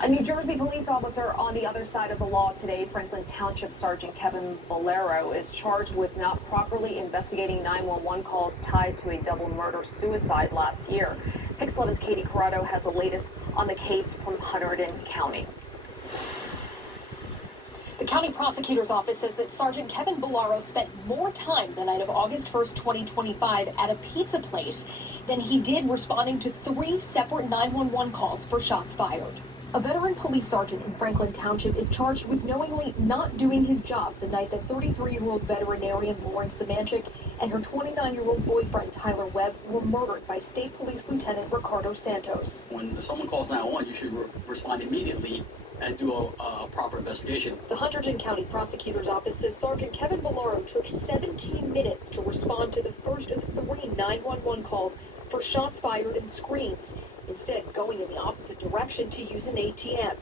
A New Jersey police officer on the other side of the law today, Franklin Township Sergeant Kevin Bolero, is charged with not properly investigating 911 calls tied to a double murder-suicide last year. Pix 11's Corrado has the latest on the case from Hunterdon County. The county prosecutor's office says that Sergeant Kevin Bolero spent more time the night of August 1st, 2025 at a pizza place than he did responding to 3 separate 911 calls for shots fired. A veteran police sergeant in Franklin Township is charged with knowingly not doing his job the night that 33-year-old veterinarian Lauren Samanchik and her 29-year-old boyfriend Tyler Webb were murdered by State Police Lieutenant Ricardo Santos. When someone calls 911, you should respond immediately and do a proper investigation. The Hunterdon County Prosecutor's Office says Sergeant Kevin Bolero took 17 minutes to respond to the first of 3 911 calls for shots fired and screams, instead going in the opposite direction to use an ATM.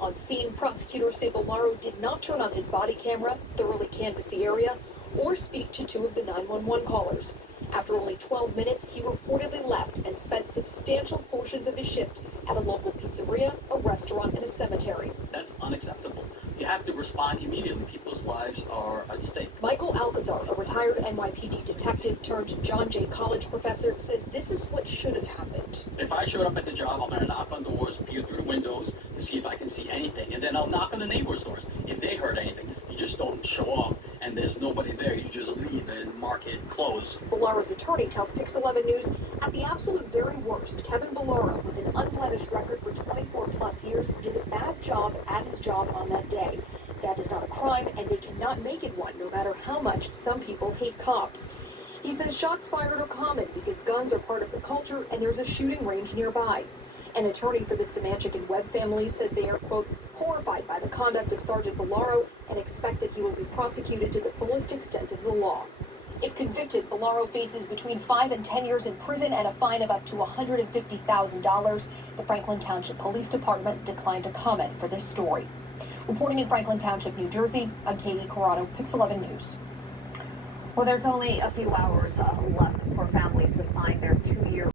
On scene, prosecutors say Bolero did not turn on his body camera, thoroughly canvass the area, or speak to 2 of the 911 callers. After only 12 minutes, he reportedly left and spent substantial portions of his shift at a local pizzeria, a restaurant, and a cemetery. That's unacceptable. You have to respond immediately. People's lives are at stake. Michael Alcazar, a retired NYPD detective turned John Jay College professor, says this is what should have happened. If I showed up at the job, I'm going to knock on doors, peer through the windows to see if I can see anything. And then I'll knock on the neighbors' doors if they heard anything. You just don't show up and there's nobody there. You just leave and mark it closed. Bolero's attorney tells Pix 11 News, at the absolute very worst, Kevin Bolero, with an unblemished record for 24-plus years, did a bad job at his job on that day. That is not a crime, and they cannot make it one, no matter how much some people hate cops. He says shots fired are common because guns are part of the culture and there's a shooting range nearby. An attorney for the Samanchik and Webb families says they are, quote, horrified by the conduct of Sergeant Bolero and expect that he will be prosecuted to the fullest extent of the law. If convicted, Bolero faces between 5 and 10 years in prison and a fine of up to $150,000. The Franklin Township Police Department declined to comment for this story. Reporting in Franklin Township, New Jersey, I'm Corrado, Pix 11 News. Well, there's only a few hours left for families to sign their 2-year